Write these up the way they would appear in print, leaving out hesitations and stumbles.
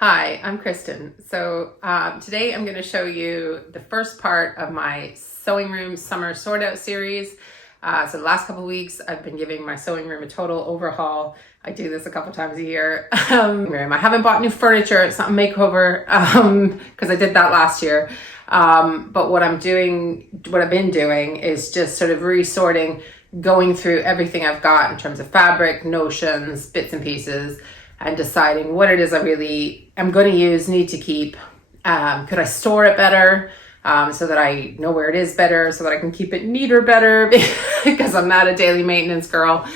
Hi, I'm Kristen. So today I'm going to show you the first part of my Sewing Room Summer Sort Out series. So the last couple of weeks I've been giving my sewing room a total overhaul. I do this a couple times a year. I haven't bought new furniture. It's not a makeover because I did that last year. But what I've been doing is just sort of resorting, going through everything I've got in terms of fabric, notions, bits and pieces, and deciding what it is I really am going to use, need to keep. Could I store it better so that I know where it is better, so that I can keep it neater better because I'm not a daily maintenance girl.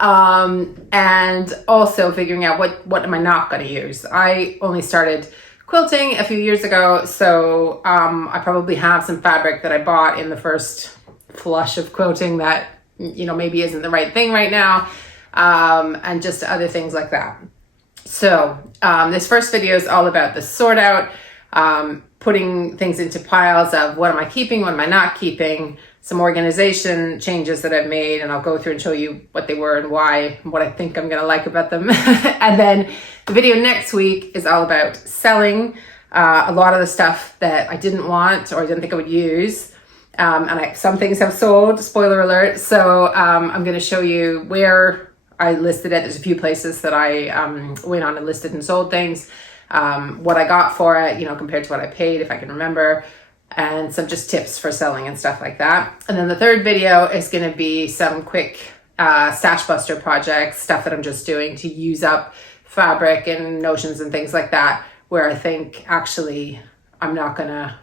And also figuring out what am I not going to use. I only started quilting a few years ago, so I probably have some fabric that I bought in the first flush of quilting that maybe isn't the right thing right now, and just other things like that. So this first video is all about the sort out, putting things into piles of what am I keeping, what am I not keeping, some organization changes that I've made, and I'll go through and show you what they were and why, and what I think I'm going to like about them. And then the video next week is all about selling a lot of the stuff that I didn't want or I didn't think I would use. And some things have sold, spoiler alert. So I'm going to show you where I listed it. There's a few places that I went on and listed and sold things, what I got for it, compared to what I paid, if I can remember, and some just tips for selling and stuff like that. And then the third video is going to be some quick stash buster projects, stuff that I'm just doing to use up fabric and notions and things like that, where I think actually I'm not gonna,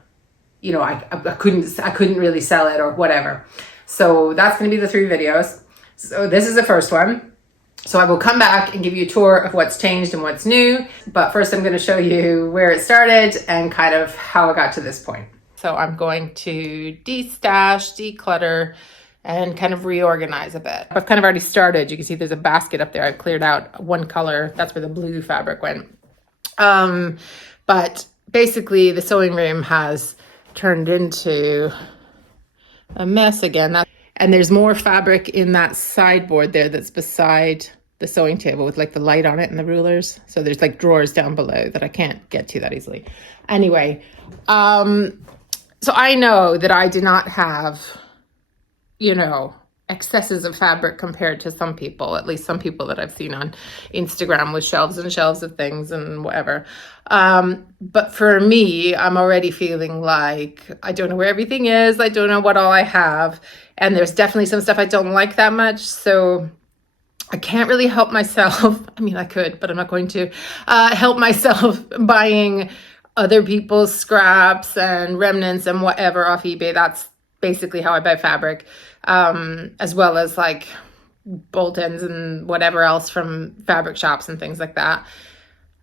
I couldn't really sell it or whatever. So that's going to be the three videos. So this is the first one. So I will come back and give you a tour of what's changed and what's new. But first I'm going to show you where it started and kind of how I got to this point. So I'm going to destash, declutter, and kind of reorganize a bit. I've kind of already started. You can see there's a basket up there. I've cleared out one color. That's where the blue fabric went. But basically the sewing room has turned into a mess again. And there's more fabric in that sideboard there that's beside the sewing table with like the light on it and the rulers. So there's like drawers down below that I can't get to that easily. Anyway, so I know that I do not have, excesses of fabric compared to some people, at least some people that I've seen on Instagram with shelves and shelves of things and whatever. But for me, I'm already feeling like I don't know where everything is. I don't know what all I have. And there's definitely some stuff I don't like that much. So I can't really help myself. I mean, I could, but I'm not going to help myself buying other people's scraps and remnants and whatever off eBay. That's basically how I buy fabric, as well as like bolt ends and whatever else from fabric shops and things like that.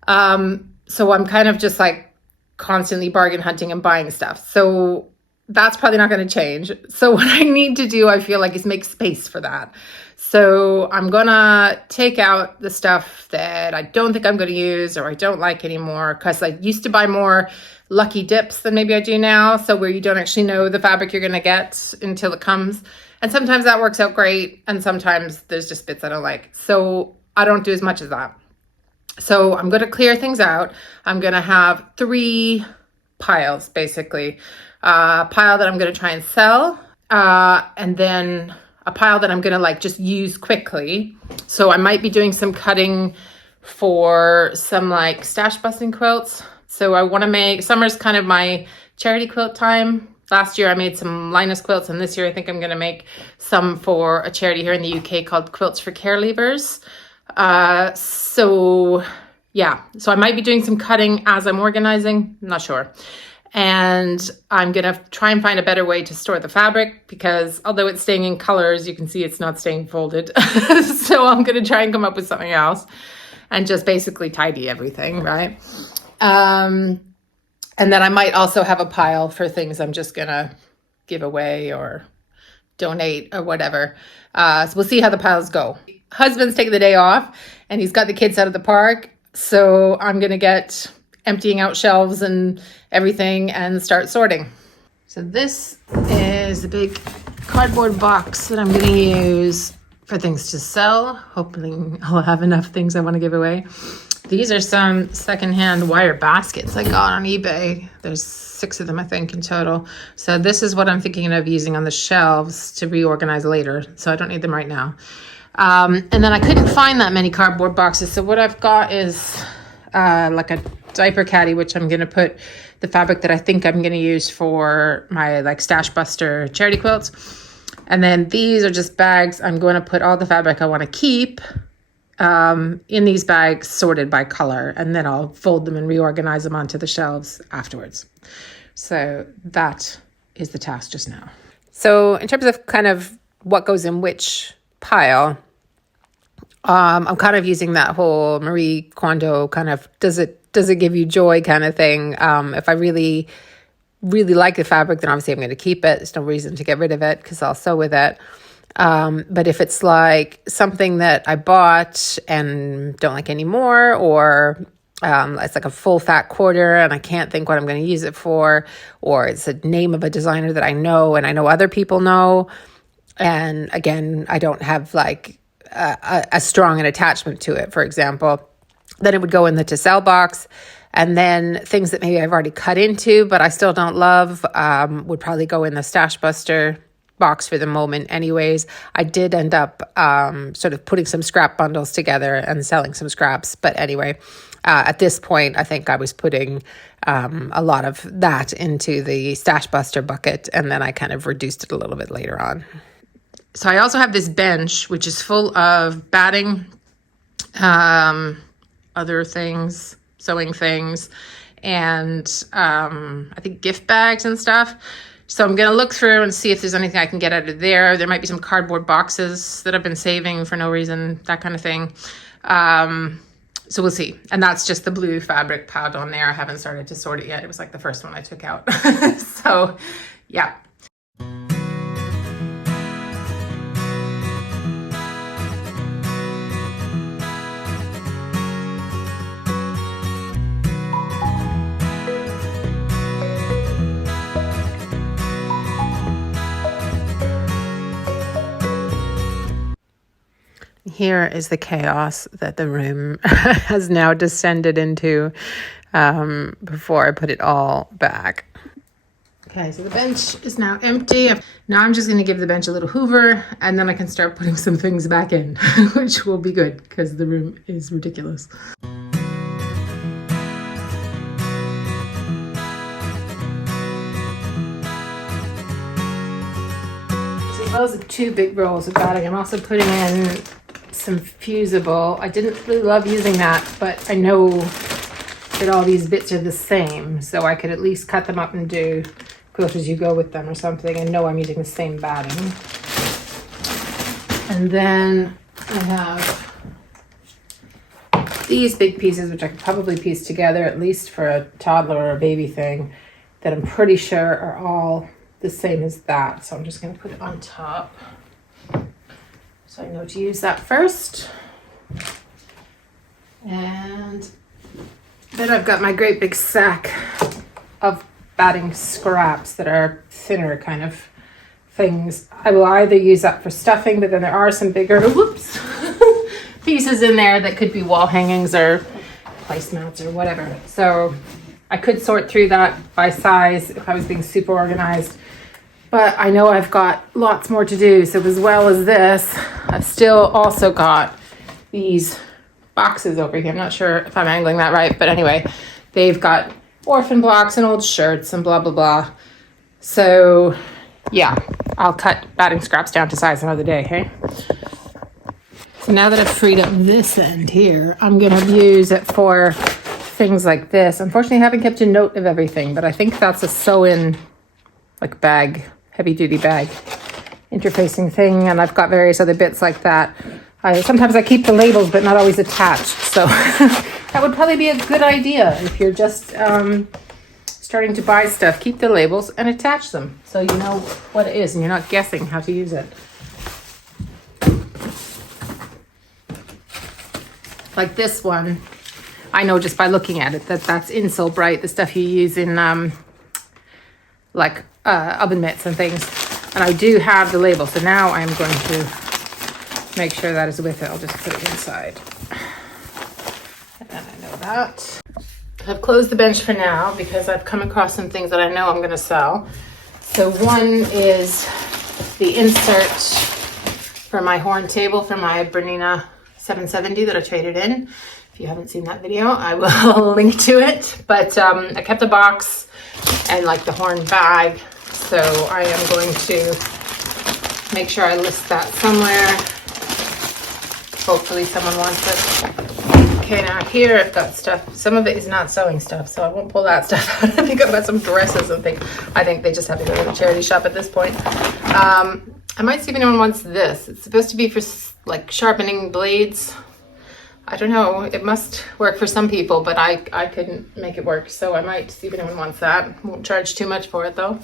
So I'm kind of just like constantly bargain hunting and buying stuff. So that's probably not going to change. So what I need to do, I feel like, is make space for that. So I'm going to take out the stuff that I don't think I'm going to use or I don't like anymore, because I used to buy more lucky dips than maybe I do now. So where you don't actually know the fabric you're going to get until it comes. And sometimes that works out great. And sometimes there's just bits I don't like. So I don't do as much as that. So I'm going to clear things out. I'm going to have 3 piles, basically. A pile that I'm going to try and sell, and then a pile that I'm going to just use quickly. So I might be doing some cutting for some stash busting quilts. So I want to make, summer's kind of my charity quilt time. Last year I made some Linus quilts, and this year I think I'm going to make some for a charity here in the UK called Quilts for Care Leavers. So I might be doing some cutting as I'm organizing. I'm not sure. And I'm going to try and find a better way to store the fabric, because although it's staying in colors, you can see it's not staying folded. So I'm going to try and come up with something else and just basically tidy everything, right? And then I might also have a pile for things I'm just going to give away or donate or whatever. So we'll see how the piles go. Husband's taking the day off and he's got the kids out of the park. So I'm going to get emptying out shelves and everything and start sorting. So this is a big cardboard box that I'm going to use for things to sell. Hoping I'll have enough things I want to give away. These are some secondhand wire baskets I got on eBay. There's 6 of them, I think, in total. So this is what I'm thinking of using on the shelves to reorganize later. So I don't need them right now. And then I couldn't find that many cardboard boxes. So what I've got is like a diaper caddy, which I'm going to put the fabric that I think I'm going to use for my like Stash Buster charity quilts. And then these are just bags. I'm going to put all the fabric I want to keep in these bags sorted by color, and then I'll fold them and reorganize them onto the shelves afterwards. So that is the task just now. So in terms of kind of what goes in which pile, I'm kind of using that whole Marie Kondo kind of does it give you joy kind of thing. If I really like the fabric, then obviously I'm going to keep it. There's no reason to get rid of it because I'll sew with it. But if it's like something that I bought and don't like anymore, or it's like a full fat quarter and I can't think what I'm going to use it for, or it's a name of a designer that I know and I know other people know, and again, I don't have like a strong an attachment to it, for example, then it would go in the to sell box. And then things that maybe I've already cut into but I still don't love would probably go in the Stash Buster box for the moment anyways. I did end up sort of putting some scrap bundles together and selling some scraps. But anyway, at this point, I think I was putting a lot of that into the Stash Buster bucket, and then I kind of reduced it a little bit later on. So I also have this bench, which is full of batting, other things, sewing things, and I think gift bags and stuff. So I'm going to look through and see if there's anything I can get out of there. There might be some cardboard boxes that I've been saving for no reason, that kind of thing. So we'll see. And that's just the blue fabric piled on there. I haven't started to sort it yet. It was like the first one I took out. So yeah. Here is the chaos that the room has now descended into before I put it all back. Okay, so the bench is now empty. Now I'm just going to give the bench a little hoover, and then I can start putting some things back in, which will be good because the room is ridiculous. As well as the 2 big rolls of batting, I'm also putting in some fusible. I didn't really love using that, but I know that all these bits are the same, so I could at least cut them up and do quilt as you go with them or something, and know I'm using the same batting. And then I have these big pieces, which I could probably piece together at least for a toddler or a baby thing, that I'm pretty sure are all the same as that. So I'm just going to put it on top so I know to use that first. And then I've got my great big sack of batting scraps that are thinner kind of things. I will either use that for stuffing, but then there are some bigger pieces in there that could be wall hangings or placemats or whatever. So I could sort through that by size if I was being super organized. But I know I've got lots more to do. So as well as this, I've still also got these boxes over here. I'm not sure if I'm angling that right, but anyway, they've got orphan blocks and old shirts and blah, blah, blah. So yeah, I'll cut batting scraps down to size another day, hey? So now that I've freed up this end here, I'm gonna use it for things like this. Unfortunately, I haven't kept a note of everything, but I think that's a sew-in like bag, heavy duty bag interfacing thing, and I've got various other bits like that. Sometimes I keep the labels but not always attached, so that would probably be a good idea if you're just starting to buy stuff. Keep the labels and attach them so you know what it is and you're not guessing how to use it. Like this one, I know just by looking at it that that's Insole Bright, the stuff you use in like oven mitts and things, and I do have the label, so now I'm going to make sure that is with it. I'll just put it inside, and then that. I've closed the bench for now because I've come across some things that I know I'm going to sell. So one is the insert for my horn table for my Bernina 770 that I traded in. If you haven't seen that video, I will link to it. But I kept the box and like the horn bag. So I am going to make sure I list that somewhere. Hopefully someone wants it. Okay, now here I've got stuff. Some of it is not sewing stuff, so I won't pull that stuff out. I think I've got some dresses and things. I think they just have to go to the charity shop at this point. I might see if anyone wants this. It's supposed to be for like sharpening blades. I don't know. It must work for some people, but I couldn't make it work. So I might see if anyone wants that. Won't charge too much for it though.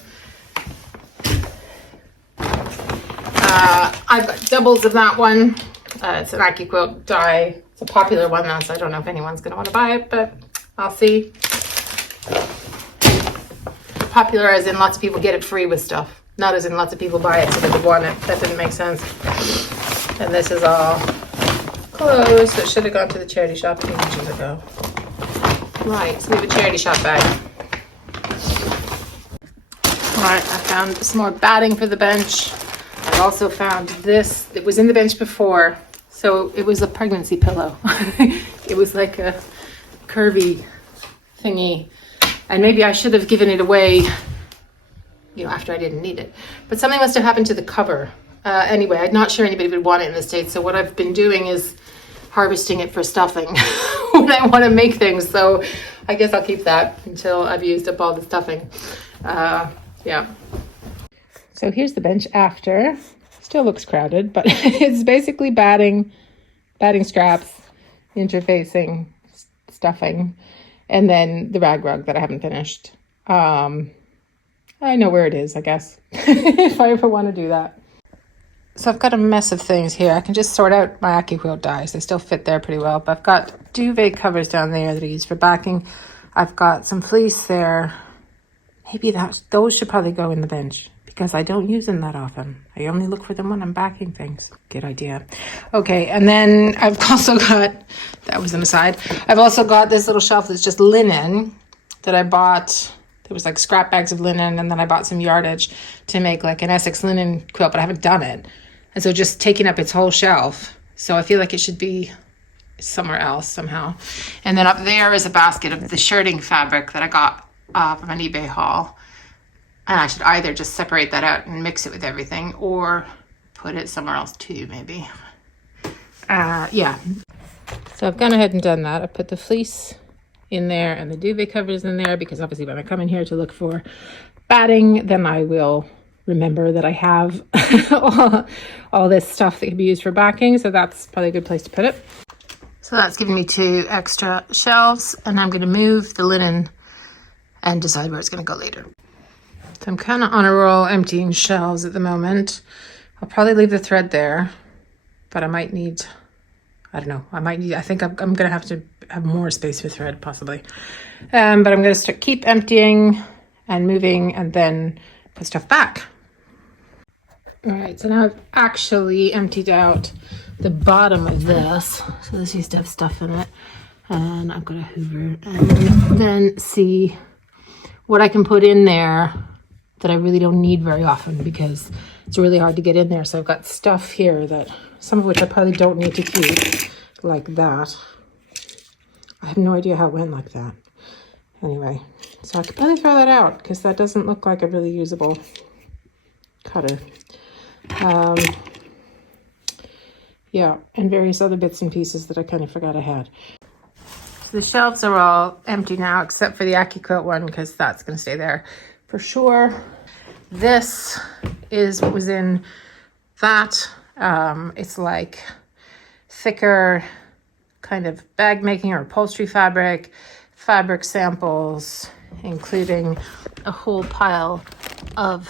I've got doubles of that one. It's an AccuQuilt die. It's a popular one now, so I don't know if anyone's going to want to buy it, but I'll see. Popular as in lots of people get it free with stuff. Not as in lots of people buy it so they would want it. That didn't make sense. And this is all closed, so it should have gone to the charity shop ages ago. Right, so we have a charity shop bag. Right, I found some more batting for the bench. I also found this. It was in the bench before, so it was a pregnancy pillow. It was like a curvy thingy, and maybe I should have given it away, you know, after I didn't need it. But something must have happened to the cover. Anyway, I'm not sure anybody would want it in the States, so what I've been doing is harvesting it for stuffing when I want to make things. So I guess I'll keep that until I've used up all the stuffing. Yeah. So here's the bench after. Still looks crowded, but it's basically batting scraps, interfacing, stuffing, and then the rag rug that I haven't finished. I know where it is, I guess, if I ever want to do that. So I've got a mess of things here. I can just sort out my AccuQuilt dies. They still fit there pretty well, but I've got duvet covers down there that I use for backing. I've got some fleece there. Maybe those should probably go in the bench because I don't use them that often. I only look for them when I'm backing things. Good idea. Okay, and then I've also got, that was an aside, I've also got this little shelf that's just linen that I bought. There was like scrap bags of linen, and then I bought some yardage to make like an Essex linen quilt, but I haven't done it. And so just taking up its whole shelf. So I feel like it should be somewhere else somehow. And then up there is a basket of the shirting fabric that I got from an eBay haul. And I should either just separate that out and mix it with everything or put it somewhere else too, maybe. Yeah. So I've gone ahead and done that. I put the fleece in there and the duvet covers in there because obviously when I come in here to look for batting, then I will remember that I have all this stuff that can be used for backing. So that's probably a good place to put it. So that's giving me 2 extra shelves, and I'm going to move the linen and decide where it's going to go later. So I'm kind of on a roll emptying shelves at the moment. I'll probably leave the thread there, but I might need, I don't know, I think I'm going to have to have more space for thread possibly. But I'm going to keep emptying and moving and then put stuff back. All right, so now I've actually emptied out the bottom of this. So this used to have stuff in it. And I'm going to hoover and then see what I can put in there that I really don't need very often because it's really hard to get in there. So I've got stuff here that, some of which I probably don't need to keep, like that. I have no idea how it went like that. Anyway, so I could probably throw that out because that doesn't look like a really usable cutter. Yeah, and various other bits and pieces that I kind of forgot I had. So the shelves are all empty now except for the AccuQuilt one because that's going to stay there for sure. This is what was in that. It's like thicker kind of bag making or upholstery fabric samples, including a whole pile of,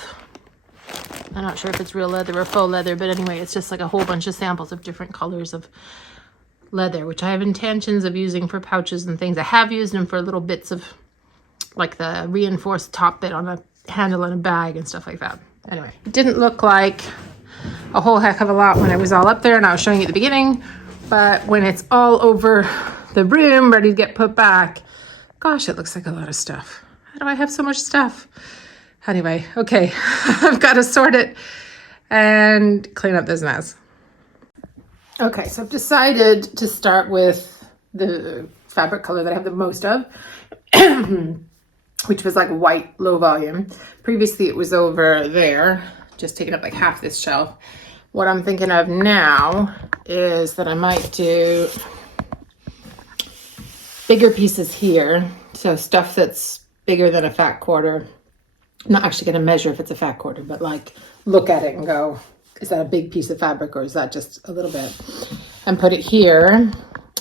I'm not sure if it's real leather or faux leather, but anyway, it's just like a whole bunch of samples of different colors of leather, which I have intentions of using for pouches and things. I have used them for little bits of like the reinforced top bit on a handle in a bag and stuff like that. Anyway, it didn't look like a whole heck of a lot when it was all up there and I was showing you at the beginning, but when it's all over the room ready to get put back. Gosh, it looks like a lot of stuff. How do I have so much stuff? Anyway, okay, I've got to sort it and clean up this mess. Okay, so I've decided to start with the fabric color that I have the most of, which was like white, low volume. Previously it was over there, just taking up like half this shelf. What I'm thinking of now is that I might do bigger pieces here. So stuff that's bigger than a fat quarter. I'm not actually going to measure if it's a fat quarter, but like look at it and go, is that a big piece of fabric or is that just a little bit? And put it here,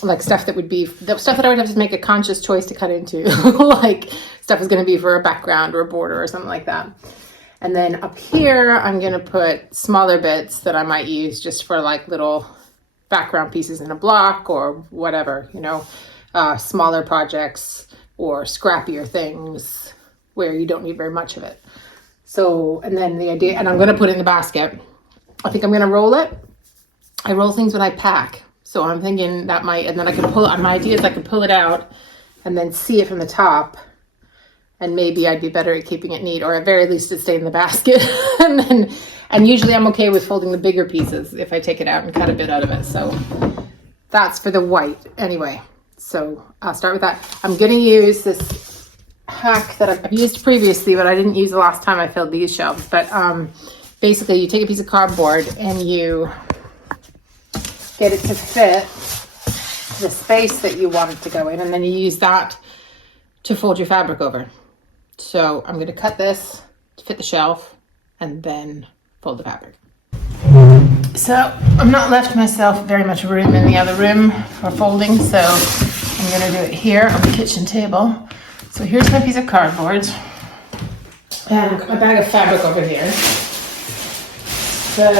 like stuff that would be, the stuff that I would have to make a conscious choice to cut into. Like stuff is going to be for a background or a border or something like that. And then up here, I'm going to put smaller bits that I might use just for like little background pieces in a block or whatever, you know, smaller projects or scrappier things where you don't need very much of it. So, and then the idea, and I'm going to put it in the basket. I think I'm going to roll it. I roll things when I pack. So I'm thinking that might, and then I can pull it, my idea is I can pull it out and then see it from the top. And maybe I'd be better at keeping it neat, or at very least it stay in the basket. and usually I'm okay with folding the bigger pieces if I take it out and cut a bit out of it. So that's for the white anyway. So I'll start with that. I'm going to use this hack that I've used previously, but I didn't use the last time I filled these shelves. But basically you take a piece of cardboard and you get it to fit the space that you want it to go in, and then you use that to fold your fabric over. So I'm going to cut this to fit the shelf and then fold the fabric. So I've not left myself very much room in the other room for folding, so I'm going to do it here on the kitchen table. So here's my piece of cardboard and my bag of fabric over here. So I'm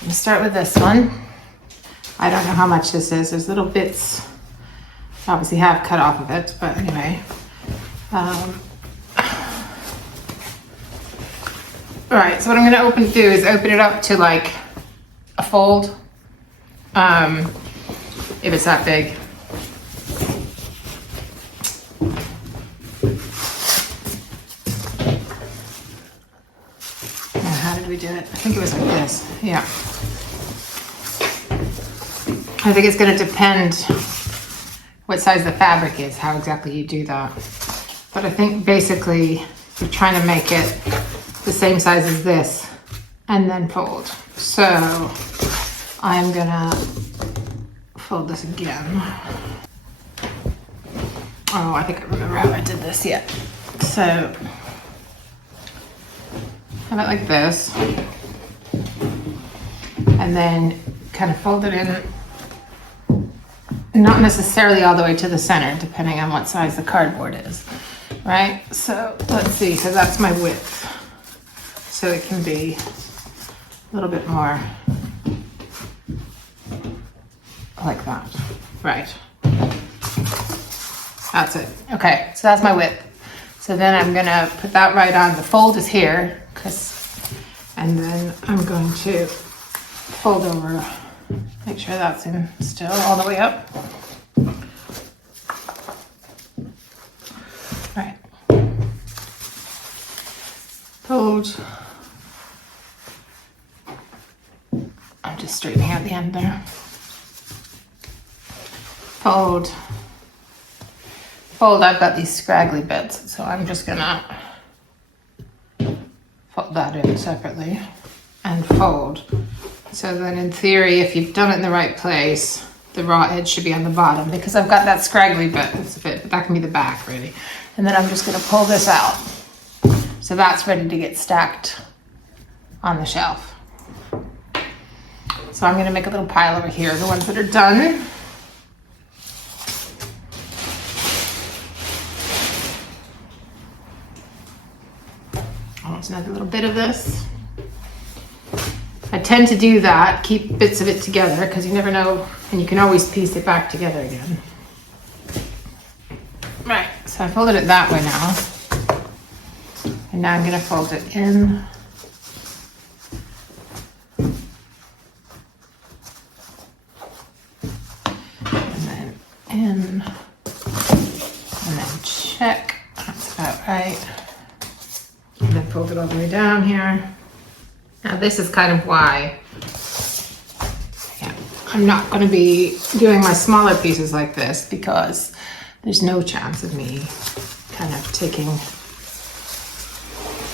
going to start with this one. I don't know how much this is. There's little bits, obviously have cut off of it, but anyway. All right, so what I'm going to do is open it up to like a fold, if it's that big. Now, how did we do it? I think it was like this, yeah. I think it's going to depend what size the fabric is, how exactly you do that. But I think basically you're trying to make it the same size as this and then fold. So I'm gonna fold this again. Oh, I think I remember how I did this yet. So have it like this and then kind of fold it in, not necessarily all the way to the center, depending on what size the cardboard is, right? So let's see, so that's my width. So it can be a little bit more like that, right? That's it. Okay, so that's my width. So then I'm gonna put that right on. The fold is here, and then I'm going to fold over, make sure that's in still all the way up. Right. Fold. I'm just straightening out the end there. Fold. Fold, I've got these scraggly bits, so I'm just gonna fold that in separately and fold. So then in theory, if you've done it in the right place, the raw edge should be on the bottom, because I've got that scraggly bit, it's a bit, that can be the back really. And then I'm just gonna pull this out. So that's ready to get stacked on the shelf. So I'm gonna make a little pile over here, the ones that are done. Oh, there's another little bit of this. I tend to do that, keep bits of it together, because you never know, and you can always piece it back together again. Right, so I folded it that way now. And now I'm gonna fold it in. in, and then check, that's about right. And then fold it all the way down here. Now this is kind of why I'm not going to be doing my smaller pieces like this, because there's no chance of me kind of taking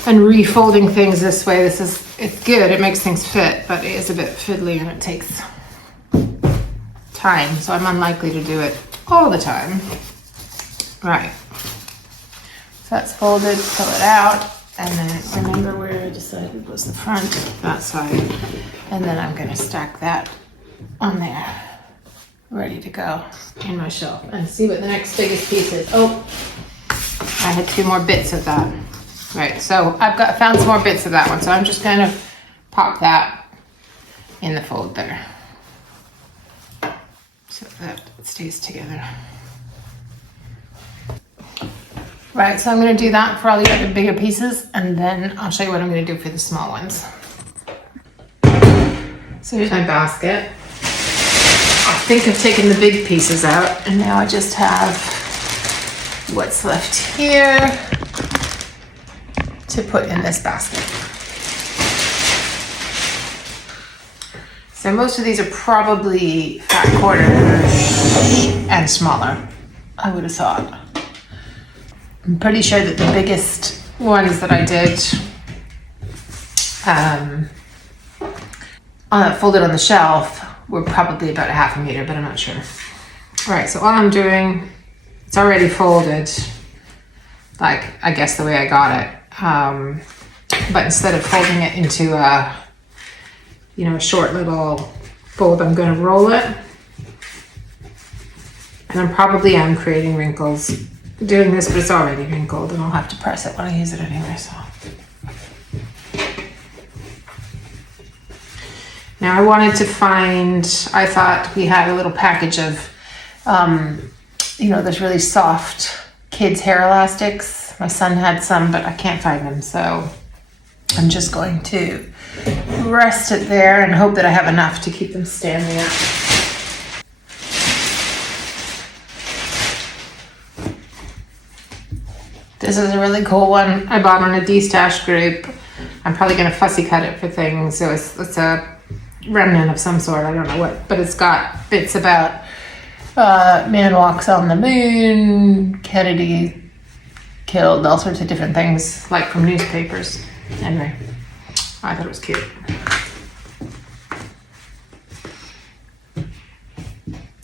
and refolding things this way. It's good, it makes things fit, but it is a bit fiddly and it takes time, so I'm unlikely to do it all the time. Right, so that's folded, pull it out, and then remember where I decided was the front, that side, and then I'm going to stack that on there, ready to go in my shelf, and see what the next biggest piece is. Oh, I had 2 more bits of that. Right, so I've found some more bits of that one, so I'm just going to pop that in the fold there so that it stays together. Right, so I'm going to do that for all the other bigger pieces, and then I'll show you what I'm going to do for the small ones. So here's my basket. I think I've taken the big pieces out, and now I just have what's left here to put in this basket. So most of these are probably fat quarters and smaller, I would have thought. I'm pretty sure that the biggest ones that I did folded on the shelf were probably about 1/2 meter, but I'm not sure. All right, so all I'm doing, it's already folded, like I guess the way I got it. But instead of folding it into a short little fold, I'm going to roll it. And I'm creating wrinkles doing this, but it's already wrinkled, and I'll have to press it when I use it anyway, so. Now I thought we had a little package of, those really soft kids hair elastics. My son had some, but I can't find them, so I'm just going to rest it there and hope that I have enough to keep them standing up. This is a really cool one I bought on a destash group. I'm probably going to fussy cut it for things, so it's a remnant of some sort, I don't know what, but it's got bits about man walks on the moon, Kennedy killed, all sorts of different things, like from newspapers. Anyway, I thought it was cute.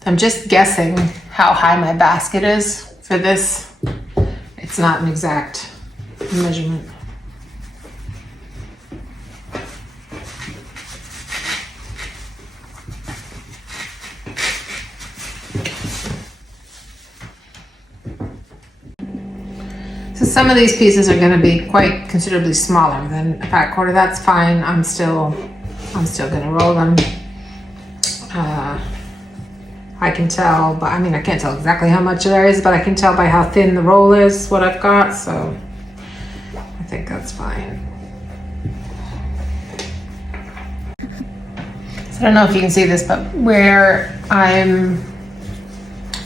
I'm just guessing how high my basket is for this. It's not an exact measurement. So some of these pieces are going to be quite considerably smaller than a fat quarter. That's fine. I'm still going to roll them. I can tell, but I can't tell exactly how much there is, but I can tell by how thin the roll is what I've got, so I think that's fine. So I don't know if you can see this, but where I'm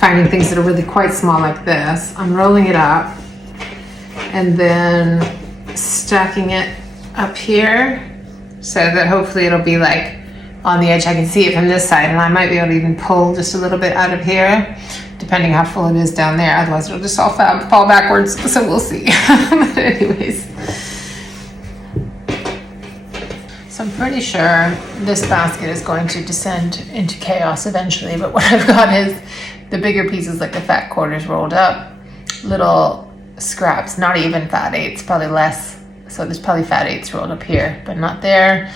finding things that are really quite small like this, I'm rolling it up and then stacking it up here so that hopefully it'll be like on the edge. I can see it from this side, and I might be able to even pull just a little bit out of here, depending how full it is down there. Otherwise it'll just all fall backwards, so we'll see. But anyways, so I'm pretty sure this basket is going to descend into chaos eventually, but what I've got is the bigger pieces, like the fat quarters rolled up, little scraps, not even fat eighths, probably less. So there's probably fat eighths rolled up here, but not there.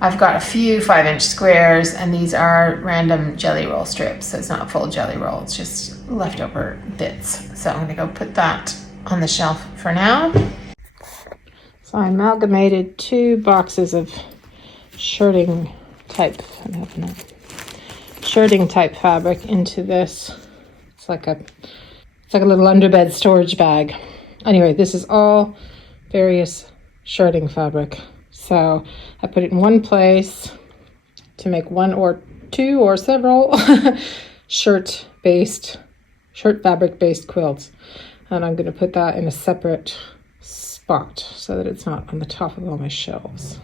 I've got a few 5-inch squares, and these are random jelly roll strips. So it's not a full jelly roll, it's just leftover bits. So I'm gonna go put that on the shelf for now. So I amalgamated 2 boxes of shirting type fabric into this. It's like a little underbed storage bag. Anyway, this is all various shirting fabric. So I put it in one place to make 1 or 2 or several shirt-based short fabric based quilts. And I'm going to put that in a separate spot so that it's not on the top of all my shelves.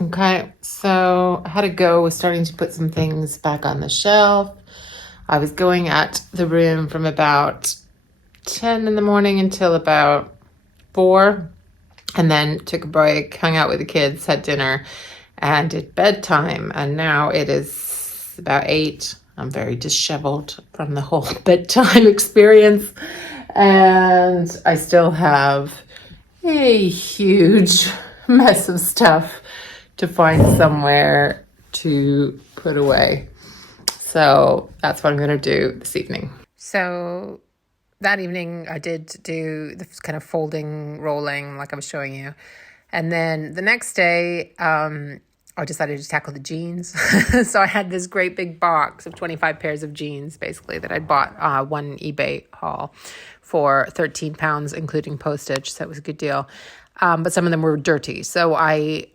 Okay, so I had to go with starting to put some things back on the shelf. I was going at the room from about 10 in the morning until about 4, and then took a break, hung out with the kids, had dinner, and did bedtime. And now it is about 8. I'm very disheveled from the whole bedtime experience. And I still have a huge mess of stuff to find somewhere to put away. So that's what I'm going to do this evening. So that evening I did do the kind of folding, rolling like I was showing you. And then the next day, I decided to tackle the jeans. So I had this great big box of 25 pairs of jeans, basically, that I'd bought one eBay haul for £13, including postage. So it was a good deal. But some of them were dirty. So I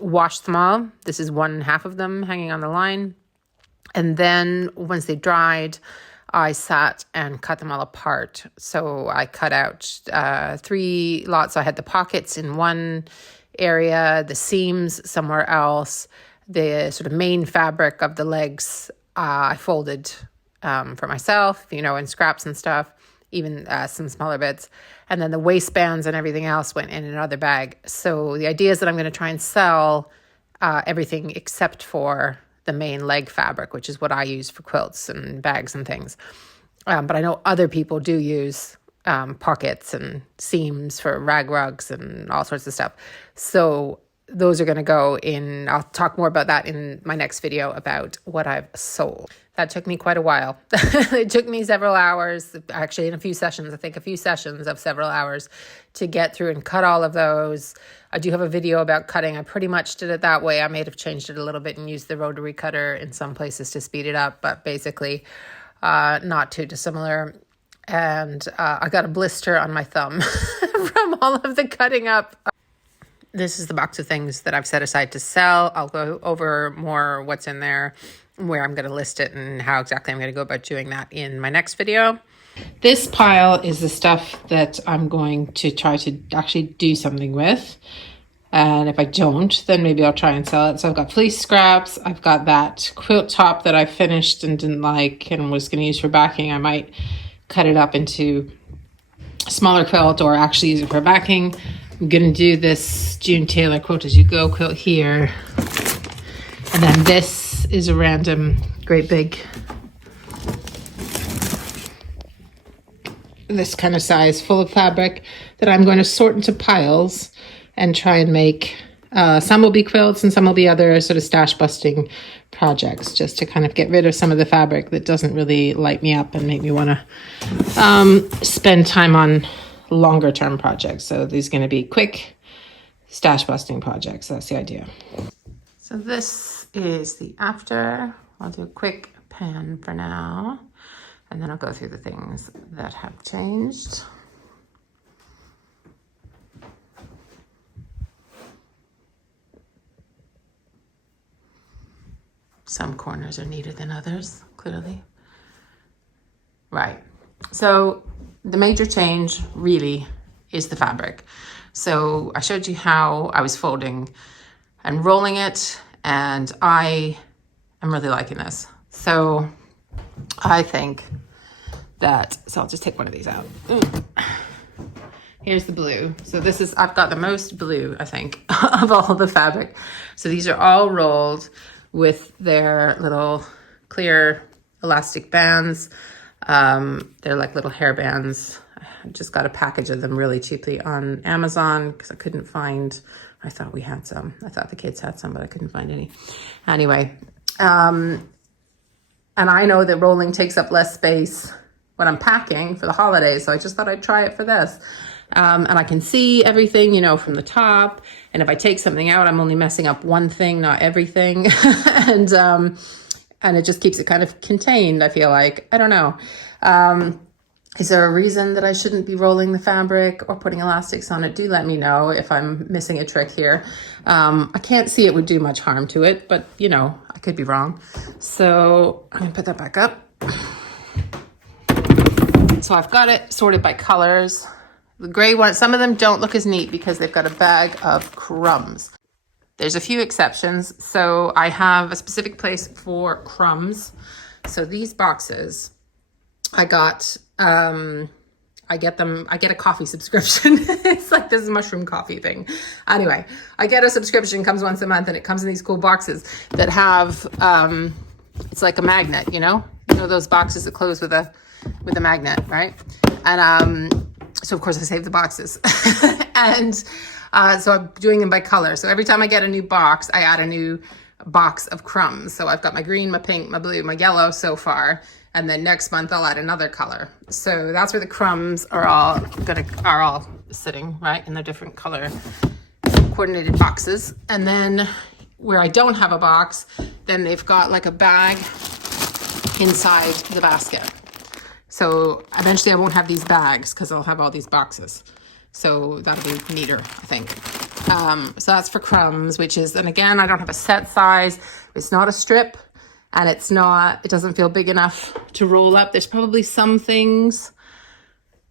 washed them all. This is one half of them hanging on the line. And then once they dried, I sat and cut them all apart. So I cut out 3 lots. I had the pockets in one area, the seams somewhere else, the sort of main fabric of the legs I folded for myself, in scraps and stuff, even some smaller bits. And then the waistbands and everything else went in another bag. So the idea is that I'm going to try and sell everything except for the main leg fabric, which is what I use for quilts and bags and things. But I know other people do use pockets and seams for rag rugs and all sorts of stuff. So those are going to go in. I'll talk more about that in my next video about what I've sold. That took me quite a while. It took me several hours, actually in a few sessions, I think a few sessions of several hours to get through and cut all of those. I do have a video about cutting. I pretty much did it that way. I may have changed it a little bit and used the rotary cutter in some places to speed it up, but basically not too dissimilar. And I got a blister on my thumb from all of the cutting up. This is the box of things that I've set aside to sell. I'll go over more what's in there, where I'm going to list it, and how exactly I'm going to go about doing that in my next video. This pile is the stuff that I'm going to try to actually do something with. And if I don't, then maybe I'll try and sell it. So I've got fleece scraps. I've got that quilt top that I finished and didn't like and was going to use for backing. I might cut it up into a smaller quilt or actually use it for backing. I'm going to do this June Taylor Quilt As You Go quilt here. And then this is a random great big, this kind of size full of fabric that I'm going to sort into piles and try and make, some will be quilts and some will be other sort of stash busting projects, just to kind of get rid of some of the fabric that doesn't really light me up and make me want to spend time on longer term projects. So these are going to be quick stash busting projects. That's the idea. So this is the after. I'll do a quick pan for now, and then I'll go through the things that have changed. Some corners are neater than others, clearly. Right. So the major change really is the fabric. So I showed you how I was folding and rolling it, and I am really liking this. So I think that, so I'll just take one of these out. Here's the blue. So this is, I've got the most blue, I think, of all the fabric. So these are all rolled with their little clear elastic bands. They're like little hair bands. I just got a package of them really cheaply on Amazon because I couldn't find, I thought we had some. I thought the kids had some, but I couldn't find any. Anyway, and I know that rolling takes up less space when I'm packing for the holidays, so I just thought I'd try it for this. And I can see everything, from the top. And if I take something out, I'm only messing up one thing, not everything. And it just keeps it kind of contained, I feel like. I don't know. Is there a reason that I shouldn't be rolling the fabric or putting elastics on it? Do let me know if I'm missing a trick here. I can't see it would do much harm to it, but you know, I could be wrong. So I'm gonna put that back up. So I've got it sorted by colors. The gray one, some of them don't look as neat because they've got a bag of crumbs. There's a few exceptions. So I have a specific place for crumbs. So these boxes, I got, I get a coffee subscription. It's like this mushroom coffee thing. Anyway, I get a subscription, comes once a month, and it comes in these cool boxes that have, it's like a magnet, you know those boxes that close with a magnet, right? And so of course I save the boxes. And so I'm doing them by color. So every time I get a new box, I add a new box of crumbs. So I've got my green, my pink, my blue, my yellow so far. And then next month I'll add another color. So that's where the crumbs are all sitting, right? In their different color coordinated boxes. And then where I don't have a box, then they've got like a bag inside the basket. So eventually I won't have these bags because I'll have all these boxes. So that'll be neater, I think. So that's for crumbs, which is, and again, I don't have a set size. It's not a strip, and it doesn't feel big enough to roll up. There's probably some things,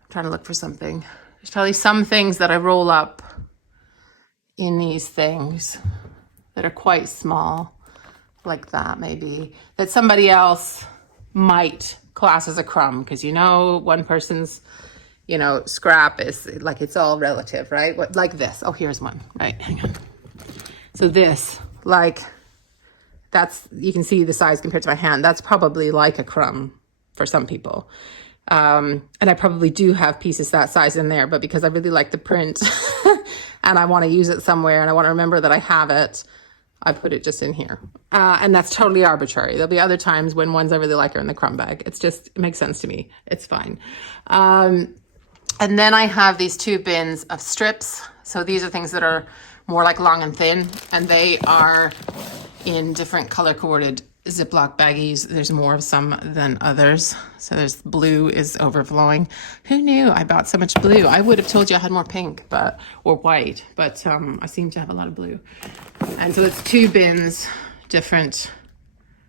I'm trying to look for something. There's probably some things that I roll up in these things that are quite small, like that maybe, that somebody else might class as a crumb, because one person's scrap is like, it's all relative, right? Like this. Oh, here's one, right? Hang on. So this, like, you can see the size compared to my hand. That's probably like a crumb for some people. And I probably do have pieces that size in there, but because I really like the print and I want to use it somewhere and I want to remember that I have it, I put it just in here. And that's totally arbitrary. There'll be other times when ones I really like are in the crumb bag. It makes sense to me. It's fine. And then I have these 2 bins of strips. So these are things that are more like long and thin, and they are in different color coded Ziploc baggies. There's more of some than others. So there's blue is overflowing. Who knew I bought so much blue? I would have told you I had more pink, or white, but I seem to have a lot of blue. And so it's 2 bins, different.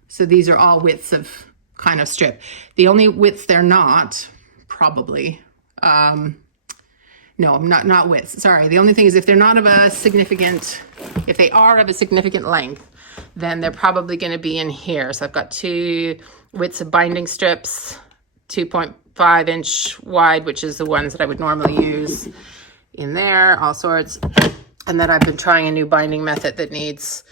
So these are all widths of kind of strip. The only widths they're not, probably, no, not widths. Sorry. The only thing is if they are of a significant length, then they're probably going to be in here. So I've got 2 widths of binding strips, 2.5 inch wide, which is the ones that I would normally use in there, all sorts. And then I've been trying a new binding method that needs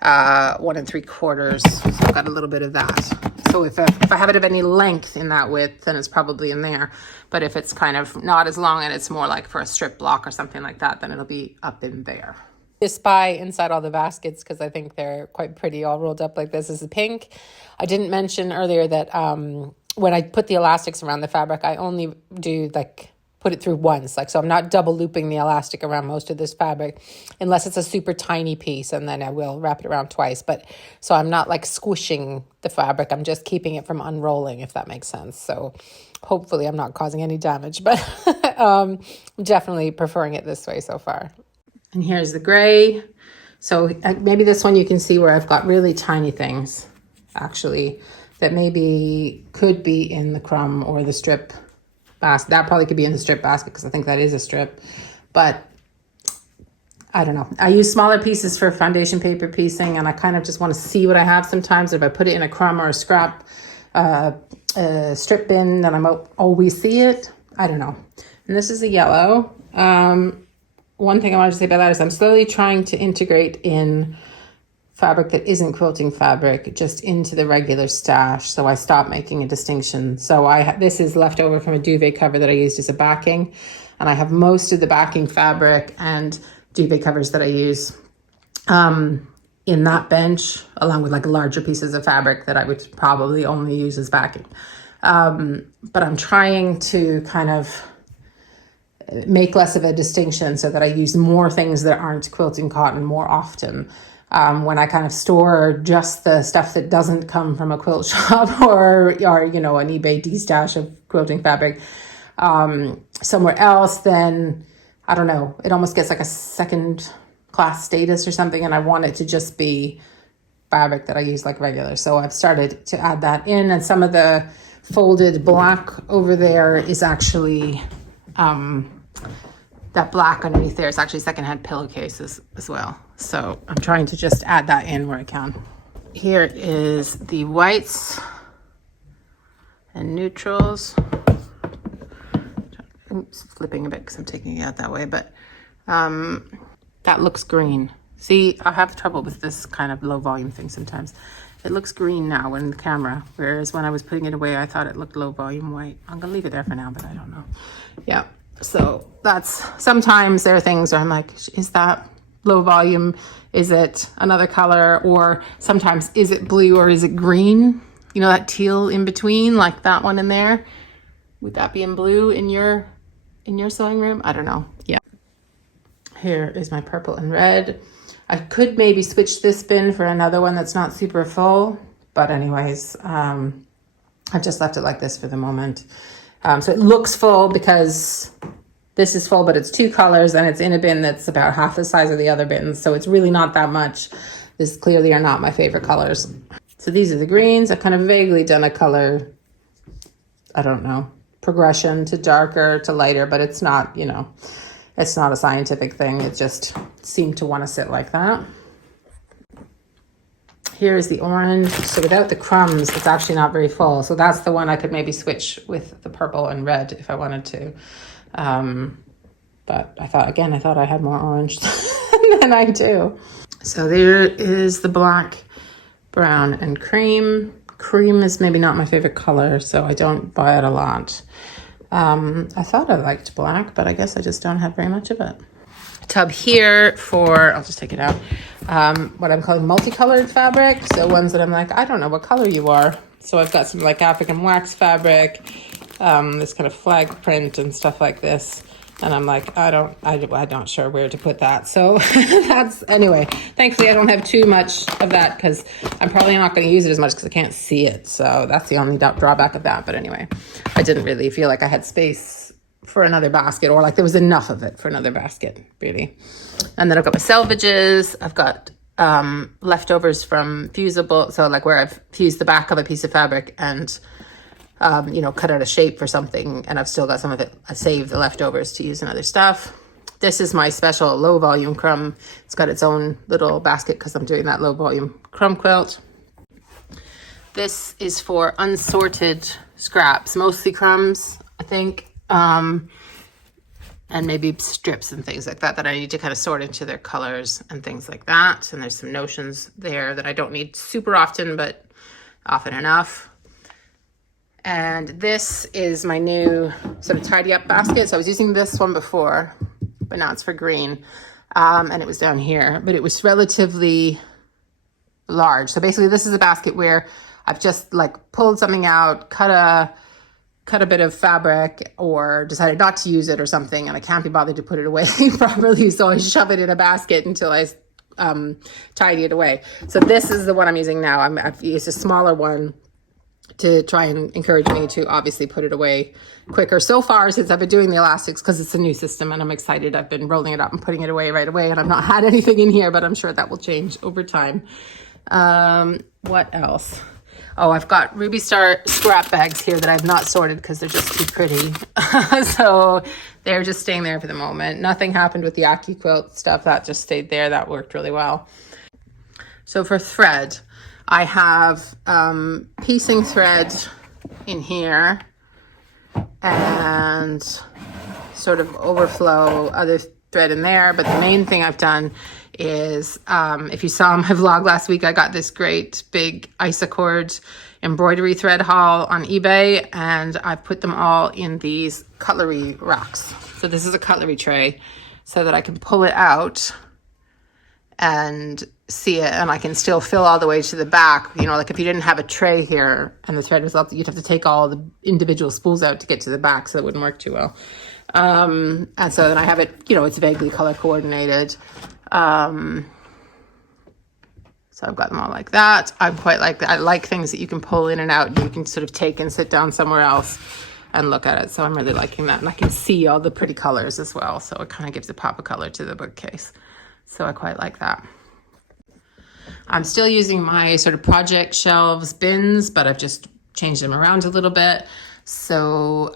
1 3/4. So I've got a little bit of that. So if I have it of any length in that width, then it's probably in there. But if it's kind of not as long and it's more like for a strip block or something like that, then it'll be up in there. Just buy inside all the baskets because I think they're quite pretty, all rolled up like this. This is pink. I didn't mention earlier that when I put the elastics around the fabric, I only do put it through once. So I'm not double looping the elastic around most of this fabric unless it's a super tiny piece, and then I will wrap it around twice. But so I'm not squishing the fabric. I'm just keeping it from unrolling, if that makes sense. So hopefully I'm not causing any damage, but definitely preferring it this way so far. And here's the gray. So maybe this one you can see where I've got really tiny things actually that maybe could be in the crumb or the strip basket. That probably could be in the strip basket because I think that is a strip, but I don't know. I use smaller pieces for foundation paper piecing, and I kind of just want to see what I have sometimes. If I put it in a crumb or a scrap strip bin, then I might always see it. I don't know. And this is a yellow. One thing I wanted to say about that is I'm slowly trying to integrate in fabric that isn't quilting fabric just into the regular stash. So I stopped making a distinction. So this is left over from a duvet cover that I used as a backing. And I have most of the backing fabric and duvet covers that I use in that bench, along with larger pieces of fabric that I would probably only use as backing. But I'm trying to kind of make less of a distinction so that I use more things that aren't quilting cotton more often. when I kind of store just the stuff that doesn't come from a quilt shop or you know, an eBay destash of quilting fabric somewhere else, then I don't know, it almost gets like a second class status or something, and I want it to just be fabric that I use like regular. So I've started to add that in, and some of the folded black over there is actually that black underneath there is actually secondhand pillowcases as well. So I'm trying to just add that in where I can. Here is the whites and neutrals. Oops, flipping a bit because I'm taking it out that way, but that looks green. See, I have trouble with this kind of low volume thing sometimes. It looks green now in the camera, whereas when I was putting it away, I thought it looked low volume white. I'm gonna leave it there for now, but I don't know. Yeah, so that's, sometimes there are things where I'm like, is that low volume? Is it another color? Or sometimes, is it blue or is it green? You know, that teal in between, like that one in there. Would that be in blue in your sewing room? I don't know. Yeah. Here is my purple and red. I could maybe switch this bin for another one that's not super full, but anyways, I've just left it like this for the moment. So it looks full because this is full, but it's 2 colors and it's in a bin that's about half the size of the other bins. So it's really not that much. This clearly are not my favorite colors. So these are the greens. I've kind of vaguely done a color, I don't know, progression to darker to lighter, but it's not, you know, it's not a scientific thing. It just seemed to want to sit like that. Here is the orange. So without the crumbs, it's actually not very full. So that's the one I could maybe switch with the purple and red if I wanted to. But I thought I had more orange than I do. So there is the black, brown, and cream. Cream is maybe not my favorite color, so I don't buy it a lot. I thought I liked black, but I guess I just don't have very much of it. A tub here for, I'll just take it out, what I'm calling multicolored fabric. So ones that I'm like, I don't know what color you are. So I've got some like African wax fabric, this kind of flag print and stuff like this. And I'm like, I'm not sure where to put that. So that's, anyway, thankfully I don't have too much of that because I'm probably not going to use it as much because I can't see it. So that's the only drawback of that. But anyway, I didn't really feel like I had space for another basket, or like there was enough of it for another basket, really. And then I've got my selvages. I've got leftovers from fusible. So like where I've fused the back of a piece of fabric and you know, cut out a shape for something, and I've still got some of it. I saved the leftovers to use in other stuff. This is my special low volume crumb. It's got its own little basket because I'm doing that low volume crumb quilt. This is for unsorted scraps, mostly crumbs, I think, and maybe strips and things like that I need to kind of sort into their colors and things like that. And there's some notions there that I don't need super often, but often enough. And this is my new sort of tidy up basket. So I was using this one before, but now it's for green. And it was down here, but it was relatively large. So basically this is a basket where I've just like pulled something out, cut a bit of fabric, or decided not to use it or something, and I can't be bothered to put it away properly. So I shove it in a basket until I tidy it away. So this is the one I'm using now. I've used a smaller one to try and encourage me to obviously put it away quicker. So far, since I've been doing the elastics, because it's a new system and I'm excited, I've been rolling it up and putting it away right away, and I've not had anything in here, but I'm sure that will change over time. What else? Oh, I've got Ruby Star scrap bags here that I've not sorted because they're just too pretty. So they're just staying there for the moment. Nothing happened with the AccuQuilt stuff. That just stayed there. That worked really well. So for thread, I have piecing thread in here and sort of overflow other thread in there. But the main thing I've done is, if you saw my vlog last week, I got this great big Isacord embroidery thread haul on eBay, and I put them all in these cutlery racks. So this is a cutlery tray so that I can pull it out and see it, and I can still fill all the way to the back. You know, like if you didn't have a tray here and the thread was up, you'd have to take all the individual spools out to get to the back, so it wouldn't work too well. And so then I have it, you know, it's vaguely color coordinated. So I've got them all like that. I quite like that. I like things that you can pull in and out and you can sort of take and sit down somewhere else and look at it. So I'm really liking that. And I can see all the pretty colors as well. So it kind of gives a pop of color to the bookcase. So I quite like that. I'm still using my sort of project shelves bins, but I've just changed them around a little bit. So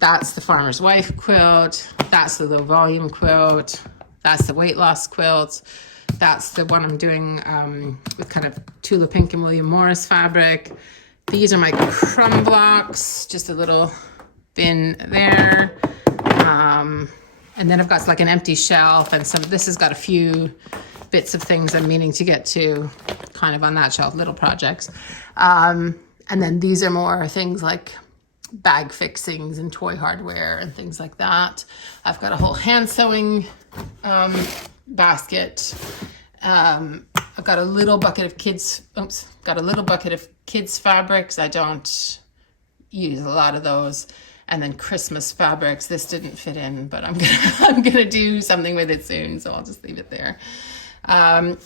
that's the Farmer's Wife quilt. That's the low volume quilt. That's the weight loss quilt. That's the one I'm doing with kind of Tula Pink and William Morris fabric. These are my crumb blocks, just a little bin there. And then I've got like an empty shelf, and this has got a few bits of things I'm meaning to get to kind of on that shelf, little projects. And then these are more things like bag fixings and toy hardware and things like that. I've got a whole hand sewing basket. I've got a little bucket of kids fabrics. I don't use a lot of those. And then Christmas fabrics. This didn't fit in, but I'm gonna do something with it soon, so I'll just leave it there.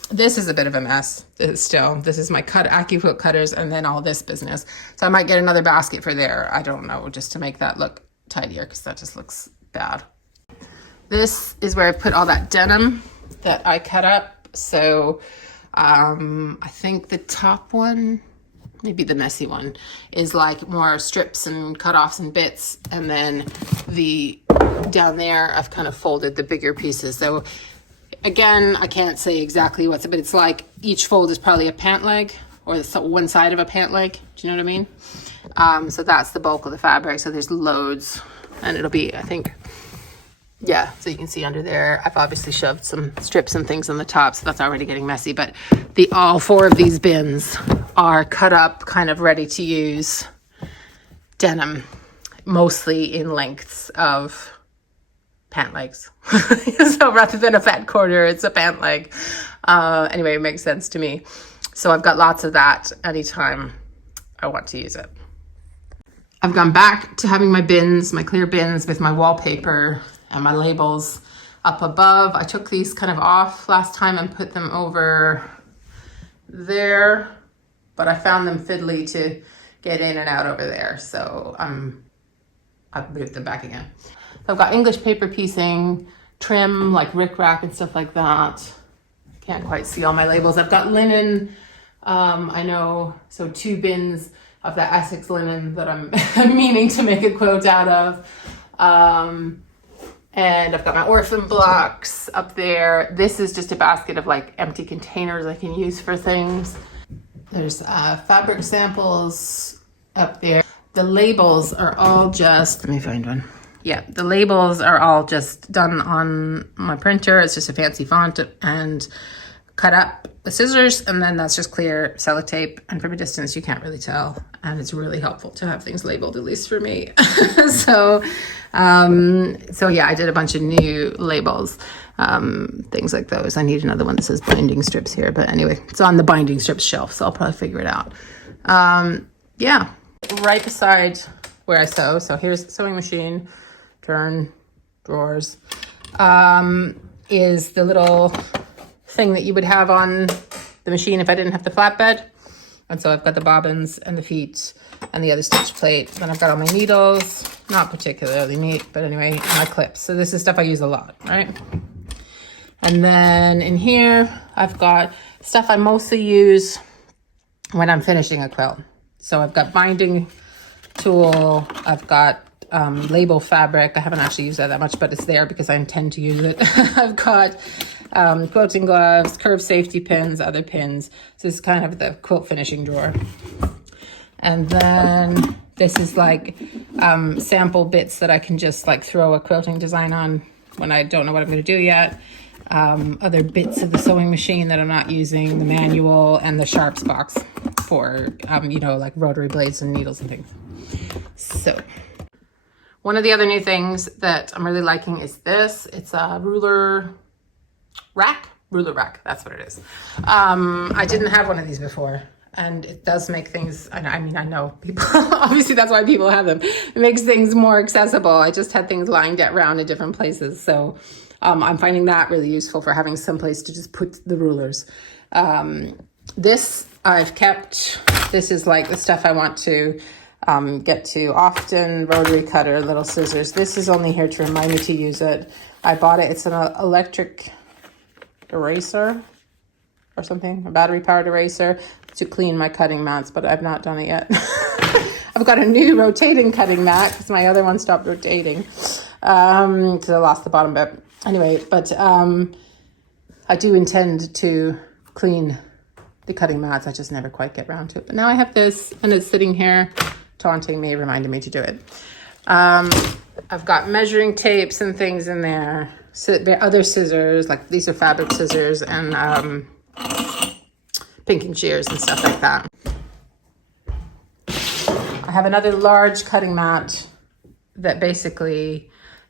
This is a bit of a mess still. This is my AccuQuilt cutters and then all this business. So I might get another basket for there. I don't know, just to make that look tidier, because that just looks bad. This is where I put all that denim that I cut up. So I think the top one, maybe the messy one, is like more strips and cut-offs and bits. And then down there, I've kind of folded the bigger pieces. So again, I can't say exactly but it's like each fold is probably a pant leg, or one side of a pant leg. Do you know what I mean? So that's the bulk of the fabric. So there's loads, and it'll be, I think, yeah, so you can see under there, I've obviously shoved some strips and things on the top, so that's already getting messy. But all 4 of these bins are cut up, kind of ready to use denim, mostly in lengths of pant legs. So rather than a fat quarter, it's a pant leg. Anyway, it makes sense to me. So I've got lots of that anytime I want to use it. I've gone back to having my bins, my clear bins with my wallpaper and my labels up above. I took these kind of off last time and put them over there, but I found them fiddly to get in and out over there. So I've moved them back again. So I've got English paper piecing, trim, like rickrack and stuff like that. Can't quite see all my labels. I've got linen, I know, so 2 bins of that Essex linen that I'm meaning to make a quote out of. And I've got my orphan blocks up there. This is just a basket of like empty containers I can use for things. There's fabric samples up there. The labels are all just, let me find one. Yeah, the labels are all just done on my printer. It's just a fancy font and cut up with scissors, and then that's just clear sellotape, and from a distance you can't really tell, and it's really helpful to have things labeled, at least for me. So yeah, I did a bunch of new labels, things like those. I need another one that says binding strips here, but anyway, it's on the binding strips shelf, so I'll probably figure it out. Yeah, right beside where I sew, so here's the sewing machine, turn, drawers, is the little thing that you would have on the machine if I didn't have the flatbed. And so I've got the bobbins and the feet and the other stitch plate. Then I've got all my needles, not particularly neat, but anyway, my clips. So this is stuff I use a lot, right? And then in here, I've got stuff I mostly use when I'm finishing a quilt. So I've got binding tool, I've got label fabric. I haven't actually used that much, but it's there because I intend to use it. I've got quilting gloves, curved safety pins, other pins. So this is kind of the quilt finishing drawer. And then this is like sample bits that I can just like throw a quilting design on when I don't know what I'm going to do yet. Other bits of the sewing machine that I'm not using, the manual, and the sharps box for, like rotary blades and needles and things. So one of the other new things that I'm really liking is this. It's a ruler rack, that's what it is. I didn't have one of these before, and it does make things, I mean, I know people, obviously that's why people have them. It makes things more accessible. I just had things lying around in different places. So I'm finding that really useful for having some place to just put the rulers. This I've kept. This is like the stuff I want to get to often. Rotary cutter, little scissors. This is only here to remind me to use it. I bought it. It's an electric eraser or something, a battery powered eraser to clean my cutting mats, but I've not done it yet. I've got a new rotating cutting mat because my other one stopped rotating because I lost the bottom bit. Anyway, but I do intend to clean the cutting mats. I just never quite get around to it. But now I have this, and it's sitting here taunting me, reminding me to do it. I've got measuring tapes and things in there. Other scissors, like these are fabric scissors, and pinking shears and stuff like that. I have another large cutting mat that basically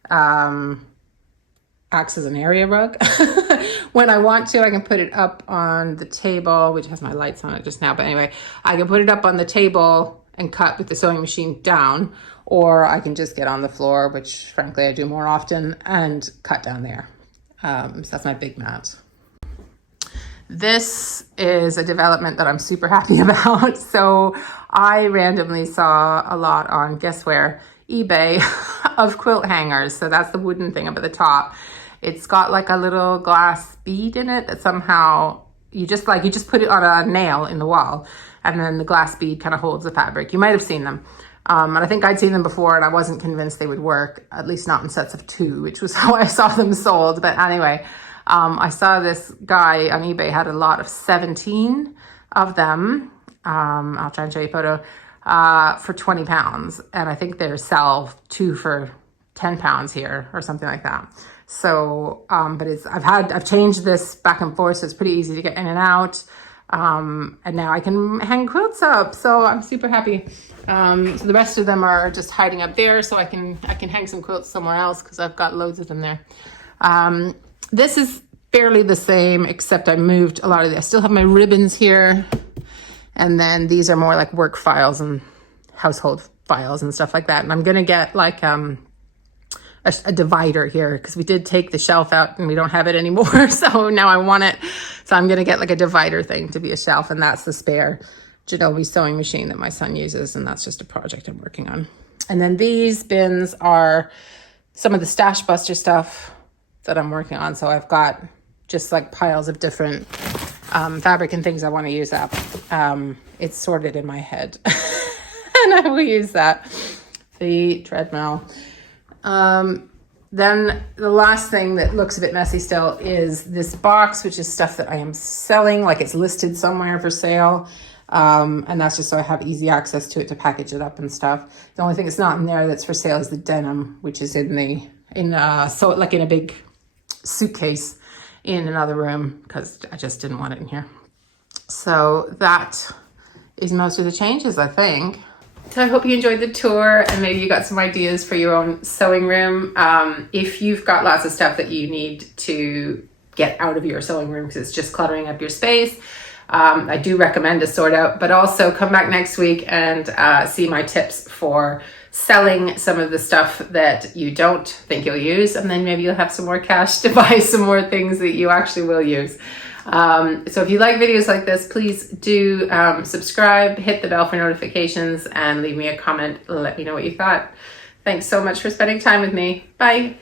acts as an area rug. When I want to, I can put it up on the table, which has my lights on it just now. But anyway, I can put it up on the table and cut with the sewing machine down, or I can just get on the floor, which frankly I do more often, and cut down there. So that's my big mat. This is a development that I'm super happy about. So I randomly saw a lot on, guess where, eBay, of quilt hangers. So that's the wooden thing up at the top. It's got like a little glass bead in it that somehow you just put it on a nail in the wall, and then the glass bead kind of holds the fabric. You might have seen them. And I think I'd seen them before, and I wasn't convinced they would work, at least not in sets of 2, which was how I saw them sold. But anyway, I saw this guy on eBay had a lot of 17 of them. I'll try and show you a photo, for 20 pounds. And I think they sell 2 for 10 pounds here or something like that. So, but I've changed this back and forth, so it's pretty easy to get in and out. And now I can hang quilts up, so I'm super happy. So the rest of them are just hiding up there, so I can hang some quilts somewhere else because I've got loads of them there. This is fairly the same, except I moved a lot of I still have my ribbons here, and then these are more like work files and household files and stuff like that. And I'm gonna get like a divider here because we did take the shelf out and we don't have it anymore. So now I want it. So I'm going to get like a divider thing to be a shelf, and that's the spare Janelle sewing machine that my son uses, and that's just a project I'm working on. And then these bins are some of the Stash Buster stuff that I'm working on. So I've got just like piles of different fabric and things I want to use up. It's sorted in my head and I will use that. The treadmill. Then the last thing that looks a bit messy still is this box, which is stuff that I am selling, like it's listed somewhere for sale. And that's just so I have easy access to it to package it up and stuff. The only thing that's not in there that's for sale is the denim, which is in a big suitcase in another room because I just didn't want it in here. So that is most of the changes, I think. So I hope you enjoyed the tour and maybe you got some ideas for your own sewing room. If you've got lots of stuff that you need to get out of your sewing room because it's just cluttering up your space, I do recommend to sort out, but also come back next week and see my tips for selling some of the stuff that you don't think you'll use, and then maybe you'll have some more cash to buy some more things that you actually will use. So if you like videos like this, please do subscribe, hit the bell for notifications, and leave me a comment. Let me know what you thought. Thanks so much for spending time with me. Bye.